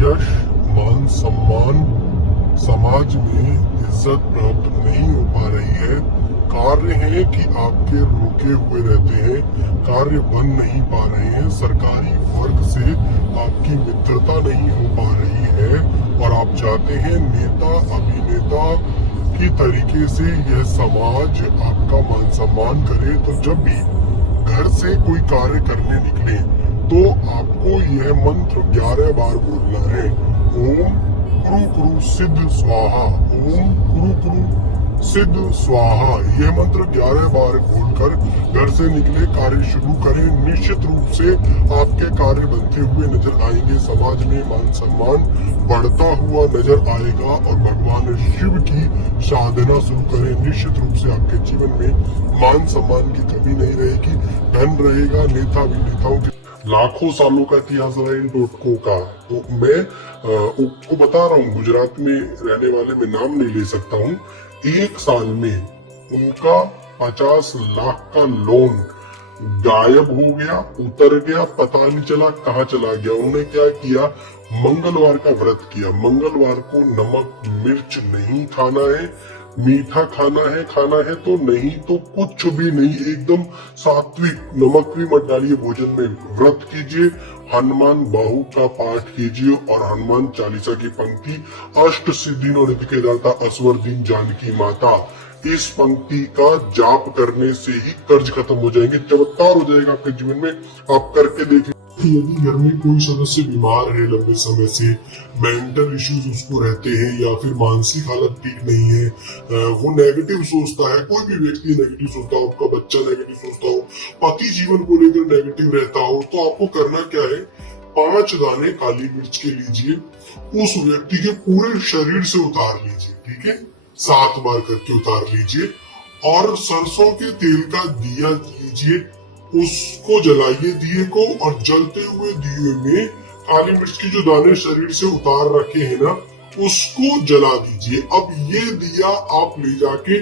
यश, मान सम्मान, समाज में इज्जत प्राप्त नहीं हो पा रही है। कार्य है कि आपके रुके हुए रहते हैं, कार्य बन नहीं पा रहे हैं, सरकारी वर्ग से आपकी मित्रता नहीं हो पा रही है और आप चाहते हैं नेता अभिनेता की तरीके से यह समाज आपका मान सम्मान करे। तो जब भी घर से कोई कार्य करने निकले तो आपको यह मंत्र 11 बार बोलना है। ओम क्रू क्रू सिद्ध स्वाहा, ओम क्रू क्रू सिद्ध स्वाहा। यह मंत्र 11 बार बोलकर घर से निकले, कार्य शुरू करें। निश्चित रूप से आपके कार्य बनते हुए नजर आएंगे, समाज में मान सम्मान बढ़ता हुआ नजर आएगा और भगवान शिव की साधना शुरू करें। निश्चित रूप से आपके जीवन में मान सम्मान की कमी नहीं रहेगी, धन रहेगा। नेता अभिनेताओं के लाखों सालों का इतिहास रहा इन टोटकों का। तो मैं आपको बता रहा हूँ, गुजरात में रहने वाले, मैं नाम नहीं ले सकता हूँ, 1 साल में उनका 50 लाख का लोन गायब हो गया, उतर गया, पता नहीं चला कहाँ चला गया। उन्होंने क्या किया, मंगलवार का व्रत किया। मंगलवार को नमक मिर्च नहीं खाना है, मीठा खाना है तो नहीं तो कुछ भी नहीं, एकदम सात्विक, नमक भी मत डालिए भोजन में। व्रत कीजिए, हनुमान बाहु का पाठ कीजिए और हनुमान चालीसा की पंक्ति, अष्ट सिद्धि निधि दाता असवर दीन जानकी माता, इस पंक्ति का जाप करने से ही कर्ज खत्म हो जाएंगे, चमत्कार हो जाएगा आपके जीवन में। आप करके देखिए। यदि घर में कोई सदस्य बीमार है, लंबे समय से मेंटल इश्यूज उसको रहते हैं या फिर मानसिक हालत ठीक नहीं है, वो नेगेटिव सोचता है, कोई भी व्यक्ति नेगेटिव सोचता हो, आपका बच्चा नेगेटिव सोचता हो, पति जीवन को लेकर नेगेटिव रहता हो, तो आपको करना क्या है, 5 दाने काली मिर्च के लीजिए, उस व्यक्ति के पूरे शरीर से उतार लीजिए, ठीक है, 7 बार करके उतार लीजिए और सरसों के तेल का दिया लीजिए, उसको जलाइए दिए को, और जलते हुए दिए में काली मिर्च के जो दाने शरीर से उतार रखे हैं ना, उसको जला दीजिए। अब ये दिया आप ले जाके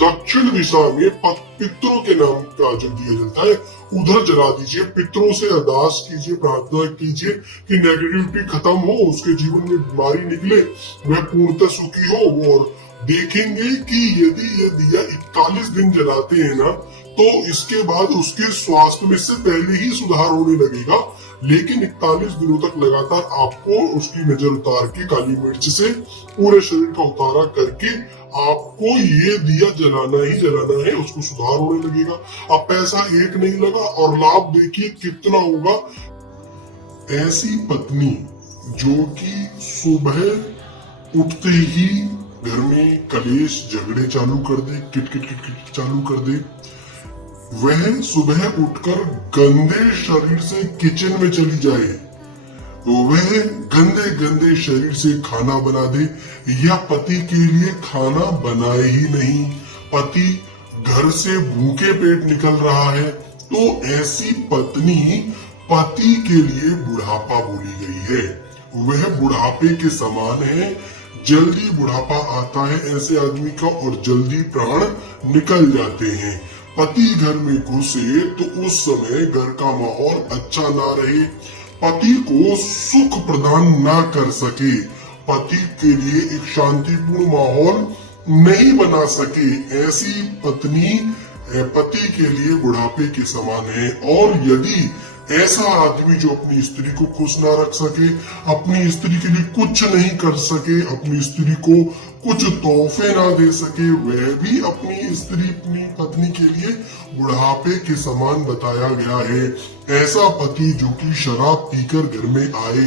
दक्षिण दिशा में पितरों के नाम का जो दिया जलता है उधर जला दीजिए। पितरों से अरदास कीजिए, प्रार्थना कीजिए कि नेगेटिविटी खत्म हो, उसके जीवन में बीमारी निकले, वह पूर्णतः सुखी हो। और देखेंगे कि यदि ये दिया 41 दिन जलाते हैं ना, तो इसके बाद उसके स्वास्थ्य में से पहले ही सुधार होने लगेगा। लेकिन 41 दिनों तक लगातार आपको उसकी नजर उतार के काली मिर्च से पूरे शरीर का उतारा करके आपको ये दिया जलाना ही जलाना है, उसको सुधार होने लगेगा। अब पैसा एक नहीं लगा और लाभ देखिए कितना होगा। ऐसी पत्नी जो कि सुबह उठते ही घर में कलेश झगड़े चालू कर दे, किटकिट किटकिट चालू कर दे, वह सुबह उठकर गंदे शरीर से किचन में चली जाए, तो वह गंदे गंदे शरीर से खाना बना दे, या पति के लिए खाना बनाए ही नहीं, पति घर से भूखे पेट निकल रहा है, तो ऐसी पत्नी पति के लिए बुढ़ापा बोली गई है। वह बुढ़ापे के समान है, जल्दी बुढ़ापा आता है ऐसे आदमी का और जल्दी प्राण निकल जाते हैं। पति घर में घुसे तो उस समय घर का माहौल अच्छा ना रहे, पति को सुख प्रदान ना कर सके, पति के लिए एक शांतिपूर्ण माहौल नहीं बना सके, ऐसी पत्नी पति के लिए बुढ़ापे के समान है। और यदि ऐसा आदमी जो अपनी स्त्री को खुश ना रख सके, अपनी स्त्री के लिए कुछ नहीं कर सके, अपनी स्त्री को कुछ तोहफे ना दे सके, वह भी अपनी स्त्री अपनी पत्नी के लिए बुढ़ापे के समान बताया गया है। ऐसा पति जो कि शराब पीकर घर में आए,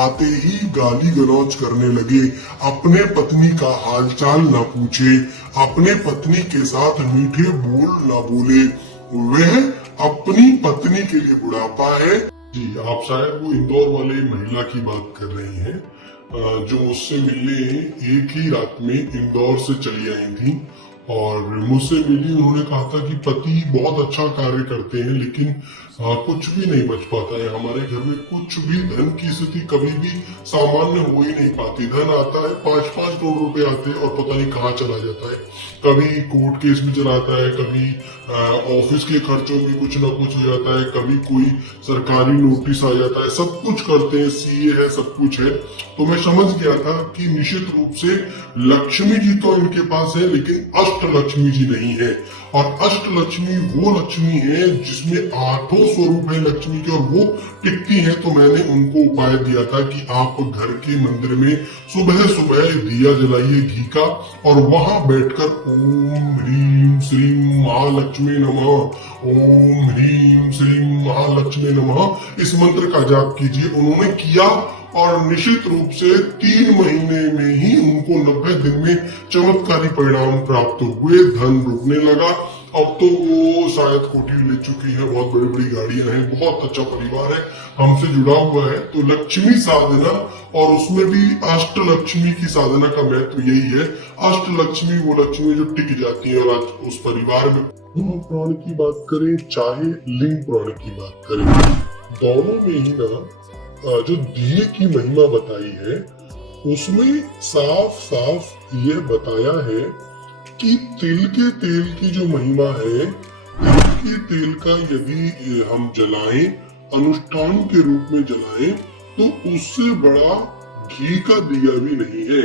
आते ही गाली गलौज करने लगे, अपने पत्नी का हालचाल ना पूछे, अपने पत्नी के साथ मीठे बोल ना बोले, वह अपनी पत्नी के लिए बुढ़ापा है। जी, आप शायद वो इंदौर वाले महिला की बात कर रही हैं जो मुझसे मिलने एक ही रात में इंदौर से चली आई थी और मुझसे मिली। उन्होंने कहा था कि पति बहुत अच्छा कार्य करते हैं लेकिन कुछ भी नहीं बच पाता है हमारे घर में। कुछ भी धन की स्थिति कभी भी सामान्य हो ही नहीं पाती। धन आता है, 5-5 करोड़ रुपए आते हैं और पता नहीं कहाँ चला जाता है। कभी कोर्ट केस में चलाता है, कभी ऑफिस के खर्चों में कुछ ना कुछ हो जाता है, कभी कोई सरकारी नोटिस आ जाता है। सब कुछ करते हैं, सीए है, सब कुछ है। तो मैं समझ गया था कि निश्चित रूप से लक्ष्मी जी तो इनके पास है, लेकिन अष्ट लक्ष्मी जी नहीं है। और अष्ट लक्ष्मी वो लक्ष्मी है जिसमें 8 स्वरूप है लक्ष्मी के, और वो टिकती है। तो मैंने उनको उपाय दिया था कि आप घर के मंदिर में सुबह सुबह दिया जलाइए घी का, और वहां बैठकर ओम ह्रीम श्रीम महालक्ष्मी नमः, ओम ह्रीम श्रीम महालक्ष्मी नमः, इस मंत्र का जाप कीजिए। उन्होंने किया और निश्चित रूप से 3 महीने में ही उनको 90 दिन में चमत्कारी परिणाम प्राप्त हुए। धन रुकने लगा। अब तो वो शायद कोठी ले चुकी है, बहुत बड़ी बड़ी गाड़ियां हैं, बहुत अच्छा परिवार है, हमसे जुड़ा हुआ है। तो लक्ष्मी साधना, और उसमें भी अष्ट लक्ष्मी की साधना का महत्व यही है। अष्ट लक्ष्मी वो लक्ष्मी जो टिक जाती है। और आज उस परिवार में पुराण की बात करें चाहे लिंग पुराण की बात करें, दोनों में ही ना जो दिए की महिमा बताई है उसमें साफ साफ यह बताया है कि तिल के तेल की जो महिमा है, तिल के तेल का यदि हम जलाएं, अनुष्ठान के रूप में जलाएं, तो उससे बड़ा घी का दिया भी नहीं है।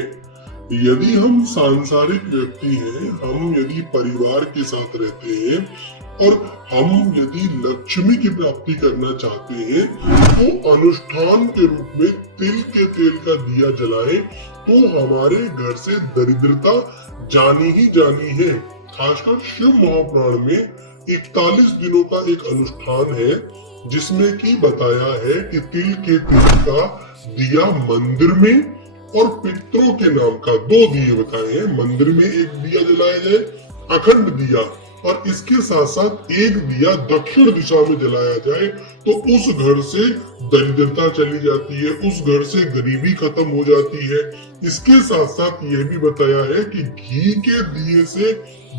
यदि हम सांसारिक व्यक्ति हैं, हम यदि परिवार के साथ रहते हैं और हम यदि लक्ष्मी की प्राप्ति करना चाहते हैं, तो अनुष्ठान के रूप में तिल के तेल का दिया जलाएं, तो हमारे घर से दरिद्रता जानी ही जानी है। खासकर शिव महापुराण में 41 दिनों का एक अनुष्ठान है, जिसमें की बताया है कि तिल के तेल का दिया मंदिर में और पितरों के नाम का 2 दिए बताए हैं। मंदिर में एक दिया जलाया जाए, अखंड दिया, और इसके साथ साथ एक दिया दक्षिण दिशा में जलाया जाए, तो उस घर से दरिद्रता चली जाती है, उस घर से गरीबी खत्म हो जाती है। इसके साथ साथ यह भी बताया है कि घी के दिए से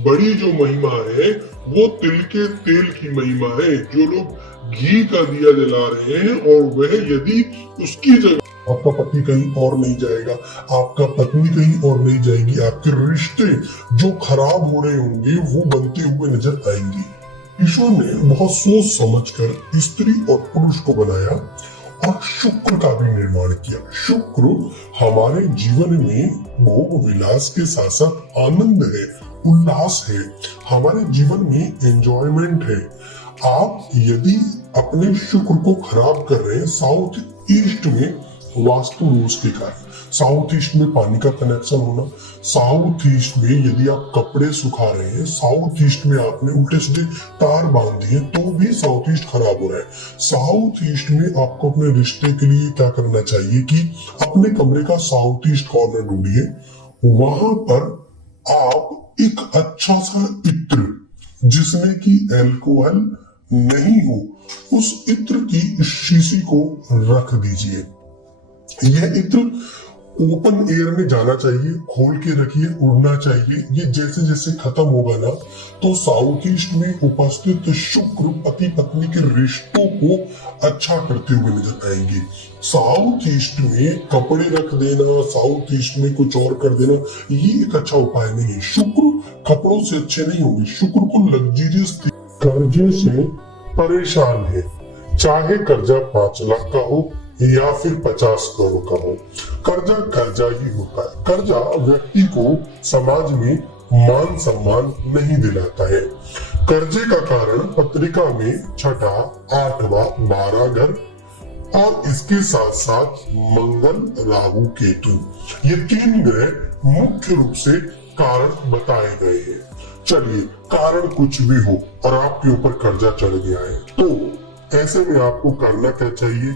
बड़ी जो महिमा है वो तिल के तेल की महिमा है। जो लोग घी का दिया जला रहे हैं और वह यदि उसकी जगह आपका पति कहीं और नहीं जाएगा, आपका पत्नी कहीं और नहीं जाएगी, आपके रिश्ते जो खराब हो रहे होंगे वो बनते हुए नजर आएंगे। ईश्वर ने बहुत सोच समझकर स्त्री और पुरुष को बनाया और शुक्र का भी निर्माण किया। शुक्र हमारे जीवन में भोग विलास के साथ साथ आनंद है, उल्लास है, हमारे जीवन में एंजॉयमेंट है। आप यदि अपने शुक्र को खराब कर रहे हैं, साउथ ईस्ट में वास्तु दोष के कारण, साउथ ईस्ट में पानी का कनेक्शन होना, साउथ ईस्ट में यदि आप कपड़े सुखा रहे हैं, साउथ ईस्ट में आपने उल्टे सीधे तार बांध दिए, तो भी साउथ ईस्ट खराब हो रहा है। साउथ ईस्ट में आपको अपने रिश्ते के लिए क्या करना चाहिए कि अपने कमरे का साउथ ईस्ट कॉर्नर ढूंढिए, वहां पर आप एक अच्छा सा इत्र जिसमें कि अल्कोहल नहीं हो, उस इत्र की शीशी को रख दीजिए। यह इत्र ओपन एयर में जाना चाहिए, खोल के रखिए, उड़ना चाहिए। ये जैसे जैसे खत्म होगा ना, तो साउथ ईस्ट में उपस्थित शुक्र पति पत्नी के रिश्तों को अच्छा करते हुए नजर आएंगे। साउथ ईस्ट में कपड़े रख देना, साउथ ईस्ट में कुछ और कर देना, ये एक अच्छा उपाय नहीं है। शुक्र कपड़ों से अच्छे नहीं होंगे। शुक्र को लग्जरियस कर्जे से परेशान है, चाहे कर्जा 5 लाख का हो या फिर 50 करोड़ का हो, कर्जा कर्जा ही होता है। कर्जा व्यक्ति को समाज में मान सम्मान नहीं दिलाता है। कर्जे का कारण पत्रिका में 6ठा, 8वां, 12 घर और इसके साथ साथ मंगल, राहु, केतु, ये 3 ग्रह मुख्य रूप से कारण बताए गए हैं। चलिए, कारण कुछ भी हो और आपके ऊपर कर्जा चढ़ गया है, तो ऐसे में आपको करना क्या चाहिए?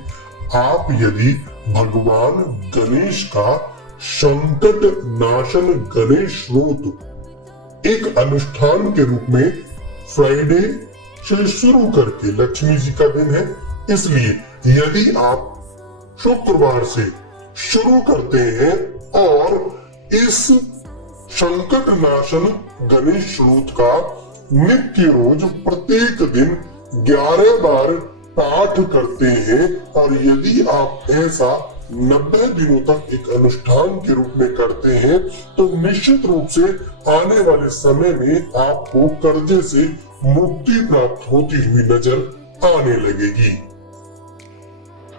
आप यदि भगवान गणेश का संकट नाशन गणेश श्रोत एक अनुष्ठान के रूप में फ्राइडे से शुरू करके, लक्ष्मी जी का दिन है इसलिए यदि आप शुक्रवार से शुरू करते हैं और इस संकट नाशन गणेश श्रोत का नित्य रोज प्रत्येक दिन 11 बार पाठ करते हैं और यदि आप ऐसा 90 दिनों तक एक अनुष्ठान के रूप में करते हैं तो निश्चित रूप से आने वाले समय में आपको कर्जे से मुक्ति प्राप्त होती हुई नजर आने लगेगी।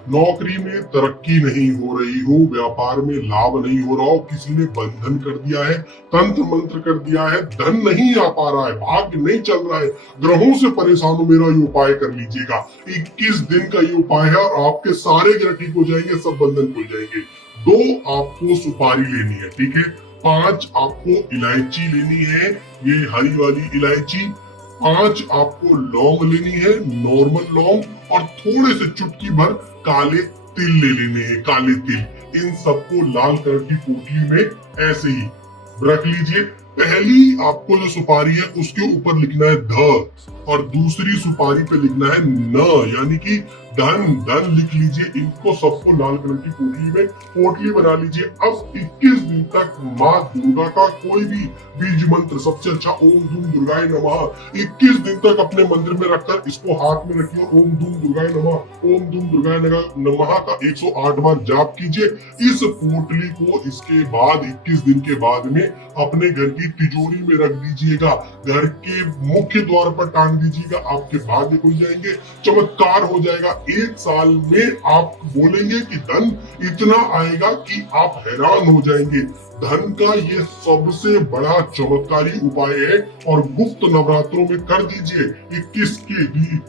नौकरी में तरक्की नहीं हो रही हो, व्यापार में लाभ नहीं हो रहा हो, किसी ने बंधन कर दिया है, तंत्र मंत्र कर दिया है, धन नहीं आ पा रहा है, भाग्य नहीं चल रहा है, ग्रहों से परेशान हो, मेरा ये उपाय कर लीजिएगा। 21 दिन का ये उपाय है और आपके सारे ग्रह ठीक हो जाएंगे, सब बंधन खुल जाएंगे। 2 आपको सुपारी लेनी है, ठीक है। 5 आपको इलायची लेनी है, ये हरी वाली इलायची। 5 आपको लौंग लेनी है, नॉर्मल लौंग, और थोड़े से चुटकी भर काले तिल ले लेने हैं, काले तिल। इन सबको लाल कलर की पोटली में ऐसे ही रख लीजिए। पहली आपको जो सुपारी है उसके ऊपर लिखना है ध और दूसरी सुपारी पे लिखना है न, यानी कि धन। धन लिख लीजिए। इनको सबको लाल कलर की पोटली बना लीजिए। अब 21 दिन तक माँ दुर्गा का कोई भी बीज मंत्र, सबसे अच्छा ओम धूम दुर्गाय नमः, 21 दिन तक अपने मंदिर में रखकर इसको हाथ में रखिए। ओम धूम दुर्गाय नमः, ओम धूम दुर्गाय नमः का 108 बार जाप कीजिए। इस पोटली को इसके बाद 21 दिन के बाद में अपने घर की तिजोरी में रख दीजिएगा, घर के मुख्य द्वार पर टांग दीजिएगा। आपके भाग्य खुल जाएंगे, चमत्कार हो जाएगा। 1 साल में आप बोलेंगे कि धन इतना आएगा कि आप हैरान हो जाएंगे। धन का ये सबसे बड़ा चमत्कारी उपाय है और गुप्त नवरात्रों में कर दीजिए। 21 दिन